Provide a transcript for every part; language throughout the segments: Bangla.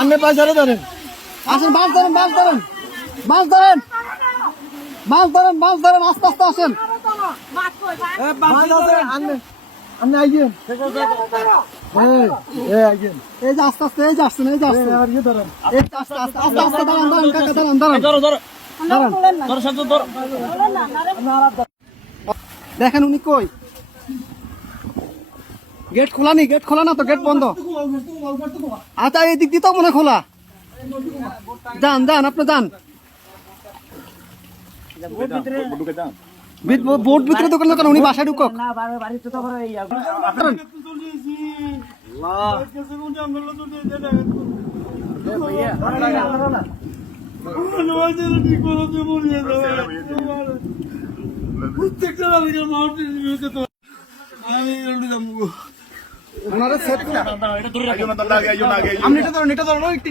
আপনি পয়সারে ধরেন, আসেন, মাছ ধরেন, মাছ ধরেন, মাছ ধরেন, মাছ ধরেন, মাছ ধরেন, আস্তে আস্তে আসেন। আপনি আইয়েন, এই যে আস্তে আস্তে, এই যে আসছেন, এই যে আসছেন, এই যে আস্তে আস্তে, আস্তে আস্তে দাঁড়ান, দাঁড়ান কাকা, দাঁড়ান, দাঁড়ান, দাঁড়ান। দেখেন উনি কই, গেট খোলা নি, গেট খোলা না তো, গেট বন্ধ। আচ্ছা এই দিক দিয়ে তো মনে খোলা, যান যান, আপনি যান, বোট ভিতরে দোকান দোকান, উনি বাসায় ঢুকক।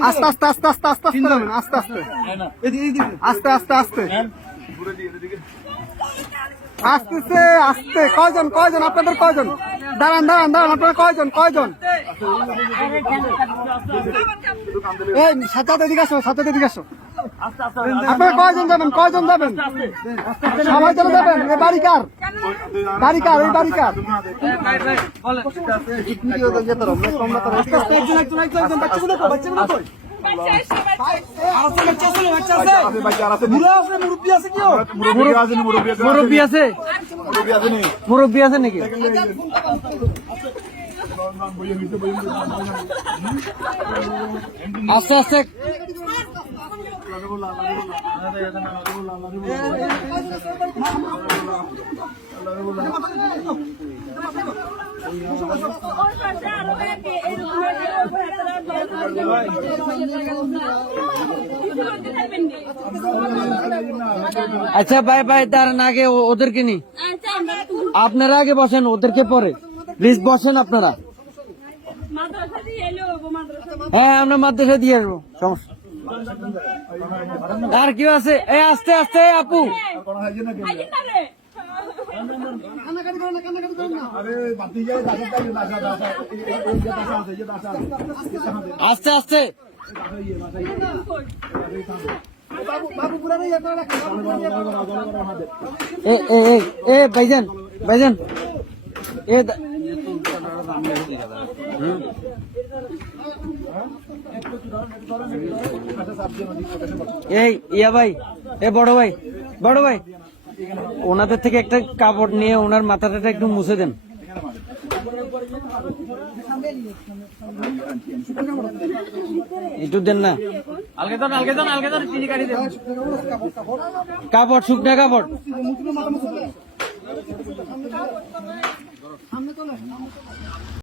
আস্তে আস্তে আস্তে আস্তে আস্তে আস্তে নামেন, আস্তে আস্তে আস্তে আস্তে আস্তে আসতেছে, আসতে। কয়জন, কয়জন আপনাদের, কয়জন? দাঁড়ান দাঁড়ান দাঁড়ান, আপনারা কয়জন, কয়জন? এই সাথে এদিকে আসো, সাথে এদিকে আসো। আপনারা কয়জন যাবেন, কয়জন যাবেন? সবাই চলে যাবেন? এই বাড়ি কার, বাড়ি কার, এই বাড়ি কার? মুরব্বী আছে, মুরব্বী আছে নাকি? আস্তে আস্তে আচ্ছা ভাই ভাই, দাঁড়ান, আগে ওদেরকে নি, আপনারা আগে বসেন, ওদেরকে পরে প্লিজ বসেন আপনারা। হ্যাঁ আমরা মাদ্রাসা দিয়ে আসবো, সমস্যা। আর কেউ আছে? এই আস্তে আস্তে আপু, আস্তে আস্তে। ভাইজান, ভাইজান, এই ইয়া ভাই, এ বড় ভাই, বড় ভাই, ওনাদের থেকে একটা কাপড় নিয়ে ওনার মাথাটা একটু মুছে দেন। একটু দেন না, কাপড়, শুকনা কাপড়।